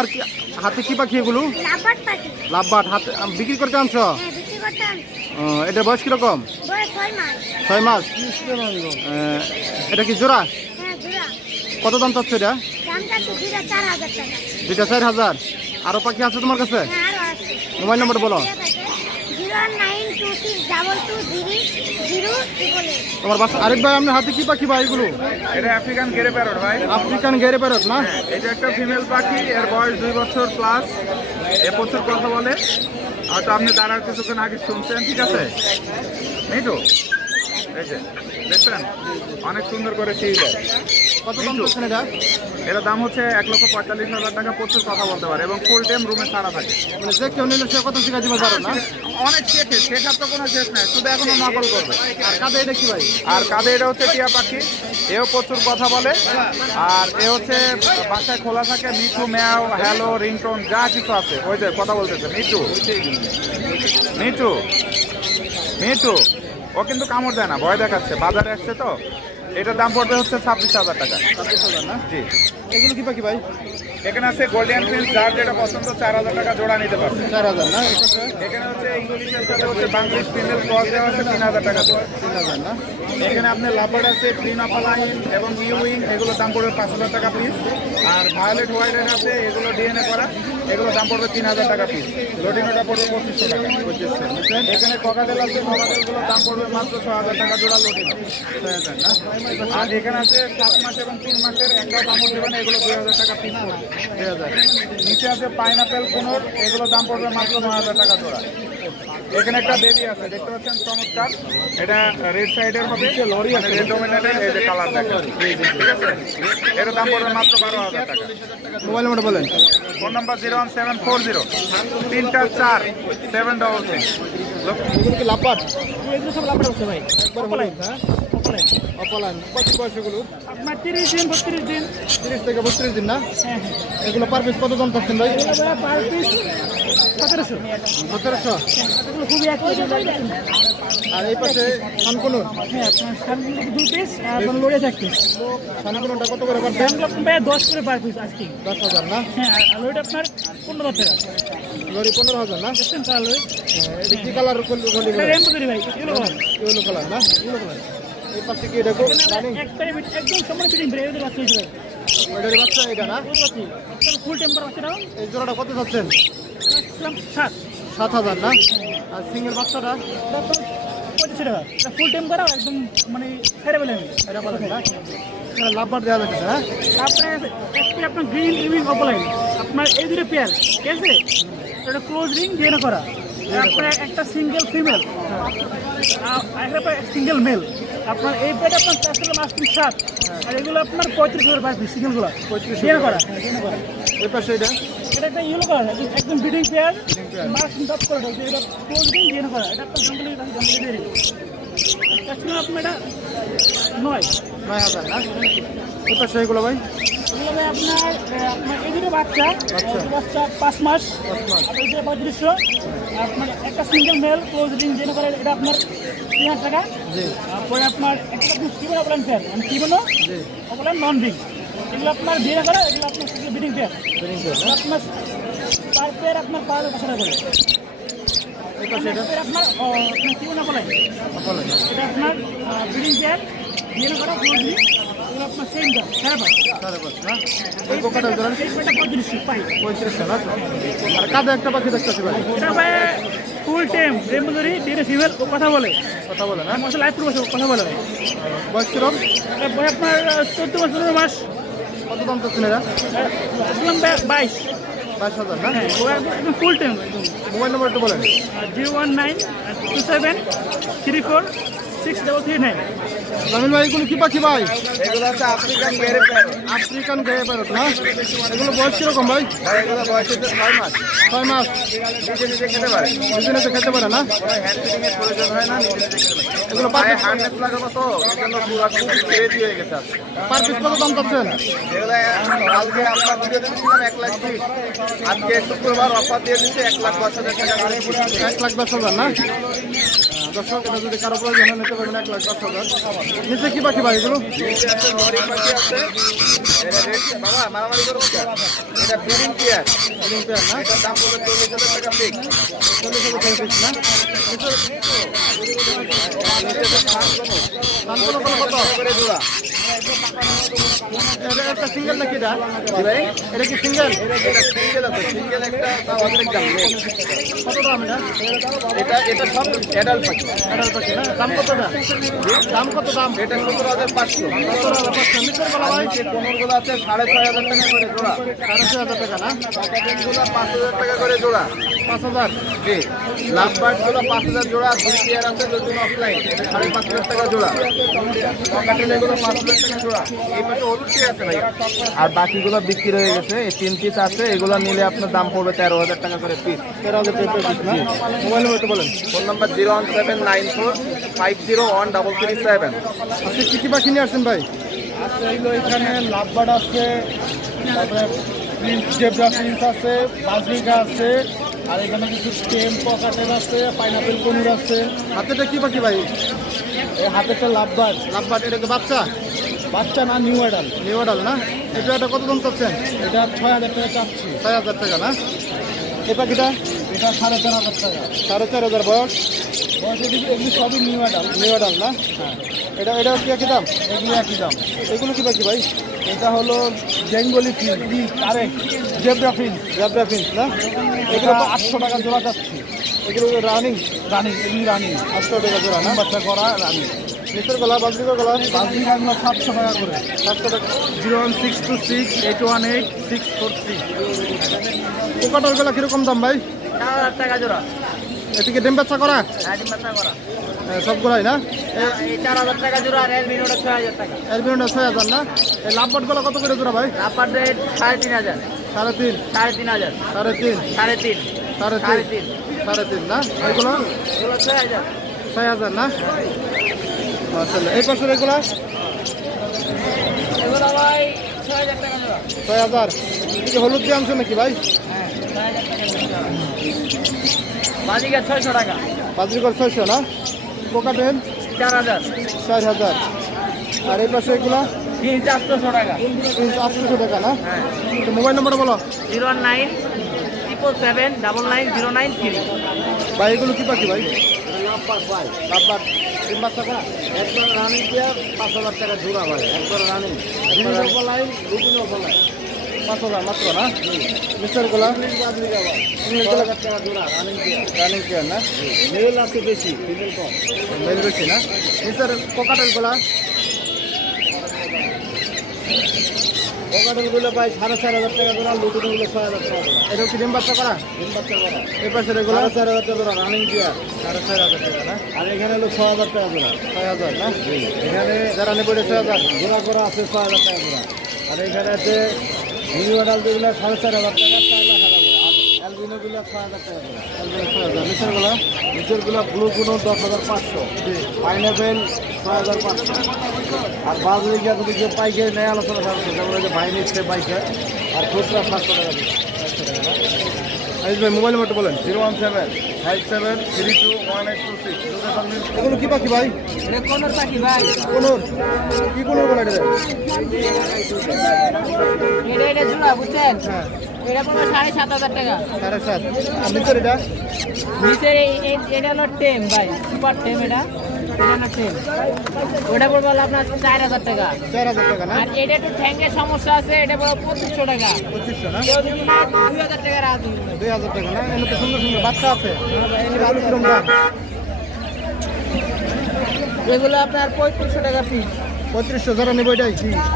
আপনার কি হাতে কি পাখি এগুলো? লাভবাট হাতে বিক্রি করতে আনছো? হ্যাঁ এটা বয়স কীরকম? ছয় মাস। এটা কি জোড়া? হ্যাঁ কত দাম চাচ্ছে এটা? দুইটা চার হাজার আরও পাখি আছে তোমার কাছে? হ্যাঁ মোবাইল নম্বর বলো। তোমার বাস আরেক ভাই আপনার হাতে কি পাখি ভাই এগুলো? এটা আফ্রিকান গেরে প্যারট ভাই। আফ্রিকান গেরে প্যারট না? এটা একটা ফিমেল পাখি এর বয়স দুই বছর প্লাস এ বছর কথা বলে। হয়তো আপনি দাঁড়ার কিছুক্ষণ আগে শুনছেন ঠিক আছে? এই তো দেখছেন? অনেক সুন্দর করে সেই যায় কত দাম চাচ্ছেন এটা? এটার দাম হচ্ছে এক লক্ষ পঁয়তাল্লিশ হাজার টাকা প্রচুর কথা বলতে পারে। এবং ফুল টাইম রুমে ছাড়া থাকে। মানে যে কেউ নিলে সে কত শিখা দিতে পারো না? অনেক শেখে শেখার তো কোনো শেষ নাই শুধু এখনও নকল করবে। আর কাঁধে এটা কি ভাই? আর কাঁধে এটা হচ্ছে টিয়া পাখি এও প্রচুর কথা বলে। আর এ হচ্ছে বাসায় খোলা থাকে মিঠু ম্যাও হ্যালো রিংটোন যা কিছু আছে। ওই যে কথা বলতেছে মিঠু। মিঠু। মিঠু। ও কিন্তু কামড় দেয় না ভয় দেখাচ্ছে। বাজারে আসছে তো। এটার দাম পড়বে হচ্ছে ছাব্বিশ হাজার টাকা। ছাব্বিশ হাজার না? জি। এগুলো কি পাখি ভাই? এখানে আছে গোল্ডেন প্রিন্স যার যেটা পছন্দ চার হাজার টাকা জোড়া নিতে পারবে। চার হাজার না? এখানে হচ্ছে ইংলিশের সাথে হচ্ছে বাংলিশ প্রিন্টের ক্রস দেওয়া আছে তিন হাজার টাকা তিন হাজার না? এখানে আপনার লাভার আছে গ্রিন অপালাইন এবং ইউইং এগুলো দাম পড়বে পাঁচ হাজার টাকা পিস আর ভায়োলেট হোয়াইটের আছে এগুলো ডিএনএ করা। এগুলো দাম পড়বে তিন হাজার টাকা পিস লোডিংটা পড়বে পঁচিশশো টাকা এখানে ককাটেল আছে ককাটেলগুলোর দাম পড়বে মাত্র ছ হাজার টাকা জোড়া লোডিং আর এখানে আছে সাত মাস এবং তিন মাসের একটা কামড় দেবেন এগুলো দুই হাজার টাকা পিস পড়বে। দুই হাজার। নিচে আছে পাইনাপেল কোনোর এগুলো দাম পড়বে মাত্র ন হাজার টাকা জোড়া। এখানে একটা বেবি আছে দেখতে পাচ্ছেন? চমৎকার। এটা রেড সাইডের হবে লরি আছে। রেড ডোমিনেটের এই যে কালার দেখেন। ঠিক আছে? এটার দাম পড়বে মাত্র বারো হাজার টাকা। মোবাইল নম্বর বলেন। Phone number zero one seven four zero. তিনটা চার সেভেন ডবল সিক্স এগুলো কি লাভবাট এগুলো সব লাভটা হচ্ছে ভাই। একবার বলেন। হ্যাঁ? কত বয়স এগুলো? আপনার তিরিশ দিন বত্রিশ দিন। তিরিশ থেকে বত্রিশ দিন না? হ্যাঁ হ্যাঁ। এগুলো পার পিস কত দাম চাচ্ছেন ভাই? পার পিস সতেরোশো? সতেরোশো? খুবই আর এই পাশে সানকুনুর হ্যাঁ সামনে দুই পিস আর লড়ে থাকতে সানকুনুরটা কত করে আপনার ভাই দশ করে পার পিস আজকে দশ হাজার না? হ্যাঁ আর লড়িটা আপনার পনেরো টাকা। লরি পনেরো হাজার না? বুঝছেন তাহলে এটা কি কালার করি ভাই এগুলো ভাই ইয়েলো কালার না? ইয়েলো কালার এই পাশে কি এটা রানিং একদম সম্পূর্ণ ফিটিং ব্রে বাচ্চা হয়েছে ভাই। ওইটার বাচ্চা এটা না? বুঝতে পারছি আপনার ফুল টেম্পার বাচ্চাটাও। এই জোড়াটা কত চাচ্ছেন? একদম সাত সাত হাজার না? আর সিঙ্গেল বাচ্চাটা? পঁচিশশো টাকা। এটা ফুল টেম করাও একদম মানে ছেড়ে আমি এটা বলেন না? লাভবার দেওয়া যাচ্ছে হ্যাঁ একটা আপনার গ্রিন ইভিং অপলাইন আপনার এই দুটো পেয়ার ঠিক আছে? এটা ক্লোজ রিং দিয়ে করা। তারপরে একটা সিঙ্গেল ফিমেল একটা সিঙ্গেল মেল আপনার এই পেয়ারটা আপনার চারশো মাস্টিং সাত। আর এগুলো আপনার পঁয়ত্রিশ হাজার পিস সিঙ্গেলগুলো পঁয়ত্রিশ করা করা। এই পাশে এটা? এটা একটা ইয়েলো করা একদম বিডিং পেয়ার মাস্টিং টপ করে এটা দিয়ে করা এটা আপনার জঙ্গলি জঙ্গলি এটা নয়। নয় হাজার না এই পাশে ভাই? এগুলো আপনার আপনার এদিকে বাচ্চা বাচ্চা। বাচ্চা পাঁচ মাস। আপনার পঁয়ত্রিশশো আপনার একটা সিঙ্গেল মেল ক্লোজ করে এটা আপনার তিন হাজার টাকা। তারপরে আপনার একটা আপনি কিবেন অপলাইন মানে কিবেন জি। অপলাইন নন রিং এগুলো আপনার বিয়ে করে এগুলো আপনার বিডিং পেয়ার করে না? আপনার পার পেয়ার আপনার পার পাঁচশো টাকা করে পেয়ার আপনার আপনার কিবেন অপলাইন বলেন এটা আপনার বিডিং পেয়ার বিয়ে করা এগুলো আপনার সেম দাম সাড়ে পাঁচ সাড়ে পাঁচ না? এই পোকাটা ধরেন। পঁয়ত্রিশশো পাই। পঁয়ত্রিশশো না? আর কাঁধে একটা পাখি দেখতেছি ভাই। এটা ভাই ফুল টাইম ফিমেল ও কথা বলে। কথা হ্যাঁ লাইফ প্রবাস কথা বলে। ভাই বয়স কিরম? আপনার চোদ্দ মাস পনেরো মাস। কত দাম চাচ্ছেন এরা? বাইশ। বাইশ হাজার না? হ্যাঁ ফুল টাইম মোবাইল নম্বর একটু বলেন zero one nine two seven three four six double three nine. Jamil ভাই এগুলো কি পাখি ভাই? এগুলো হচ্ছে African grey parrot. African parrot না? এগুলো বয়স কীরকম ভাই? ভাই এগুলো বয়স হচ্ছে ছয় মাস। ছয় মাস। নিজে নিজে খেতে পারে। খেতে পারে না? প্রয়োজন হয় পারে। এগুলো তো পুরো ক্রেজি গেছে আজকে। পার পিস কত দাম এগুলো কালকে আমরা ভিডিও দিয়েছিলাম এক লাখ বিশ। আজকে শুক্রবার অফার দিয়ে দিচ্ছে এক লাখ দশ হাজার টাকা এক লাখ দশ হাজার না? দর্শক এটা যদি কারও প্রয়োজন হয় নিতে পারবেন এক লাখ দশ হাজার। নিচে কি পাখি ভাই এগুলো? এটা সিঙ্গেল নাকি এটা এটা কি সিঙ্গেল আছে এটা সব অ্যাডাল্ট এটার পাখি না দাম কত দাম? দাম কত দাম এটা সত্তর হাজার পাঁচশো। সত্তর হাজার পাঁচশো নিচের বেলা ভাই? নিচে আছে সাড়ে ছয় হাজার টাকা করে জোড়া। সাড়ে ছয় হাজার টাকা না পাঁচ হাজার টাকা করে জোড়া। পাঁচ হাজার। জি। লাভ বার্ডগুলো পাঁচ হাজার জোড়া দুই আছে নতুন অফলাইন সাড়ে পাঁচ হাজার টাকা জোড়া। এগুলো পাঁচ হাজার টাকা জোড়া এই পাশে হলুদ আছে ভাই আর বাকিগুলো বিক্রি হয়ে গেছে এই তিন পিস আছে এগুলো নিলে আপনার দাম পড়বে তেরো হাজার টাকা করে পিস তেরো হাজার টাকা পিস না? মোবাইল নম্বর বলেন। Phone number zero one seven nine four five zero one double three seven. আপনি কী কী পাখি নিয়ে আসছেন ভাই? আছে এগুলো এখানে লাভবার্ড আছে তারপরে প্রিন্স জেব্রা প্রিন্স আছে বাজরিকা আছে আর এখানে কিছু টেম পকাটের আছে পাইনাপেল পনির আছে। হাতেটা কি পাখি ভাই? এই হাতেরটা লাভবার্ড লাভবাট এটা কি বাচ্চা? বাচ্চা না নিউ অ্যাডাল নিউ মডেল না? এটা এটা কত দাম চাচ্ছেন? এটা ছয় হাজার টাকা চাচ্ছি। ছয় হাজার টাকা না? এই পাখিটা? এটা সাড়ে চার হাজার টাকা। সাড়ে চার হাজার বয়স? বয়স এগুলি সবই নিউ অ্যাডাল নিউ মডেল না? হ্যাঁ। এটা এটা কি একই দাম? এগুলি একই দাম। এগুলো কি পাখি ভাই? এটা হলো বেঙ্গলি ফিল কারেক্ট জেব্রা ফিল। জাবরা ফিন্স না? এগুলো আটশো টাকা জোড়া যাচ্ছে। এগুলো রানিং। রানিং এগুলি রানিং। আটশো টাকা জোড়া না? বাচ্চা করা রানিং। নিচের গলা বাজরিকর গলা? বাজরিকা এগুলো সাতশো টাকা করে। সাতশো টাকা। Zero one six two six eight one eight six four three. পোকাটার গলা কীরকম দাম ভাই? চার হাজার টাকা জোড়া। এদিকে ডিম বাচ্চা করা? রাইডিং বাচ্চা করা। হ্যাঁ, সবগুলাই না? চার হাজার টাকা জোড়া আর এলবিনোটা ছয় হাজার টাকা। এলবিনোটা ছয় হাজার না? এই কত করে জোড়া ভাই? রাপার রেট সাড়ে তিন হাজার। সাড়ে তিন। সাড়ে তিন হাজার। সাড়ে তিন। সাড়ে তিন। সাড়ে তিন। সাড়ে তিন। না? এগুলো? এগুলো ছয় হাজার। ছয় হাজার না? আচ্ছা এই পাশের এগুলো? এগুলো ভাই ছয় হাজার টাকা জোড়া। ছয় হাজার। হলুদ দিয়ে আনছো নাকি ভাই? হ্যাঁ টাকা ছয়শো টাকা। বাজরিকর ছয়শো না? পোকাটেল চার হাজার। চার হাজার। আর এই পাশে এগুলো? তিন চারশোশো টাকা। টাকা না? হ্যাঁ। তো মোবাইল নম্বর বলো। Zero nine triple seven double nine zero nine three. ভাই এগুলো কি পাখি ভাই? লাভবাট ডিম বাচ্চা করা? একবার রানিং দিয়ে পাঁচ হাজার টাকা জোড়া ভাই একবার রানিং। একবার ফলাই দুদিনও ফলাই পাঁচ হাজার মাত্র না? মিস্টার গোলা বাজরিকা ভাই ইংলিশ ছয় গোলা হাজার টাকা জোড়া রানিং কেয়ার না? মেল আছে বেশি ফিমেল কম। মেল বেশি না? মিস্টার কোকাটেল গোলা পকাটেলগুলো পাই সাড়ে চার হাজার টাকা জোড়া লুটুনগুলো ছয় হাজার টাকা জোড়া এটা কি ডিম বাচ্চা করা? তিন বাচ্চা করা। এই পাশের এগুলো? সাড়ে চার হাজার টাকা জোড়া রানিং দিয়ে সাড়ে ছয় হাজার টাকা না? আর এখানে হলো ছয় হাজার টাকা জোড়া ছয় হাজার না? এখানে যারা নেবে ছয় হাজার। জোড়া করা আছে ছয় হাজার টাকা জোড়া আর এখানে আছে মিনি মেডাল যেগুলো সাড়ে চার হাজার টাকা চার লাখ হাজার অ্যালবিনোগুলো ছয় হাজার টাকা জোড়া ছয় হাজার। নিচেরগুলো পাইনাপেল ছয় হাজার পাঁচশো। আর বাজারে গিয়ে যদি কেউ পাইকারি নেয়, আলোচনা যে ভাই নিচ্ছে আর খুচরা সাতশো টাকা দিচ্ছে আইস ভাই মোবাইল নম্বরটা বলেন। Zero one seven five seven three two one eight two six. এগুলো কি পাখি ভাই? কোন পাখি ভাই কোনোর কি কোনোর বলে এটা এটা এটা জোড়া বুঝছেন হ্যাঁ এটা পড়বে সাড়ে সাত। হাজার টাকা সাড়ে সাত আর নিচের এটা? নিচের এই এটা হলো টেম ভাই সুপার টেম এটা। ওটা পড়বে আপনার চার হাজার টাকা। চার হাজার টাকা আর এটা একটু ঠ্যাঙ্গের সমস্যা আছে এটা পড়বে পঁচিশশো টাকা। পঁচিশশো না? দুই হাজার টাকা রাখা দুই হাজার টাকা না? এমনি সুন্দর সুন্দর বাচ্চা আছে। কিরম দাম? এগুলো আপনার পঁয়ত্রিশশো টাকা পিস পঁয়ত্রিশশো যারা নেবে এটাই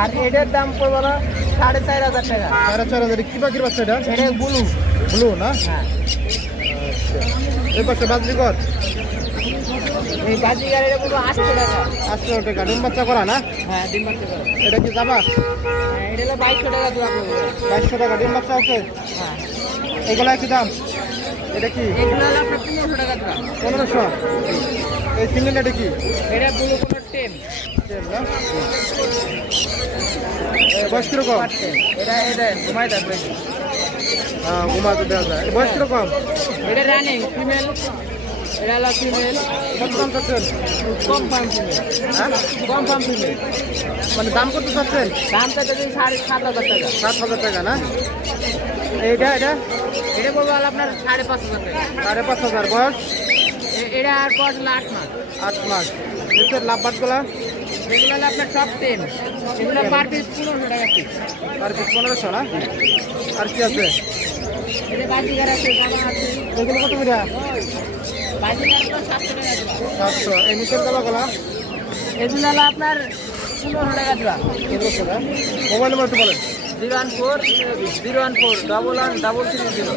আর এটার দাম পড়বে না সাড়ে চার হাজার টাকা। সাড়ে চার হাজার। কি পাখির বাচ্চা এটা? এটা ব্লু ব্লু না? হ্যাঁ। এই পাশে বাজরিকর এই বাজি আটশো টাকা আটশো টাকা ডিম বাচ্চা করা না? হ্যাঁ ডিম বাচ্চা করে। এটা কি যাবা হ্যাঁ এটা হলো বাইশশো টাকা জোড়া পড়বে বাইশশো টাকা ডিম বাচ্চা আছে? হ্যাঁ। এগুলো একই দাম? এটা কি? এগুলো হলো আপনার পনেরোশো টাকা জোড়া। পনেরোশো? এই সিঙ্গেল এটা কি? এটা ব্লু কোনো টেম তেল না? এ, বয়স কীরকম? এটা এটা ঘুমাই থাকবে। ঘুমাতে দেওয়া যায়। বয়স কীরকম? এটা রানিং ফিমেল। এটা হলো ফিমেল কত দাম চাচ্ছেন কম ফার্ম ফিমেল হ্যাঁ কম ফার্ম ফিমেল মানে দাম কত চাচ্ছেন? দাম যদি সাড়ে সাত হাজার টাকা সাত হাজার টাকা না? এইটা এটা? এটা পড়বে হলো আপনার সাড়ে পাঁচ হাজার টাকা সাড়ে পাঁচ হাজার বয়স? এটা আর বয়স হলো আট মাস। আট মাস নিচের লাভবাটগুলা এগুলো হলো আপনার টপ টেন এগুলো পার পিস পনেরোশো টাকা পিস আর পিস পনেরোশো না? আর কি আছে? এটা বাজিগার আছে জামা আছে। এগুলো কত করে? সাতশো। এই নিচের গলাগুলা এগুলো হলো আপনার টাকা পনেরোশো মোবাইল নাম্বার একটু বলেন। Zero one four zero one four double one double three zero.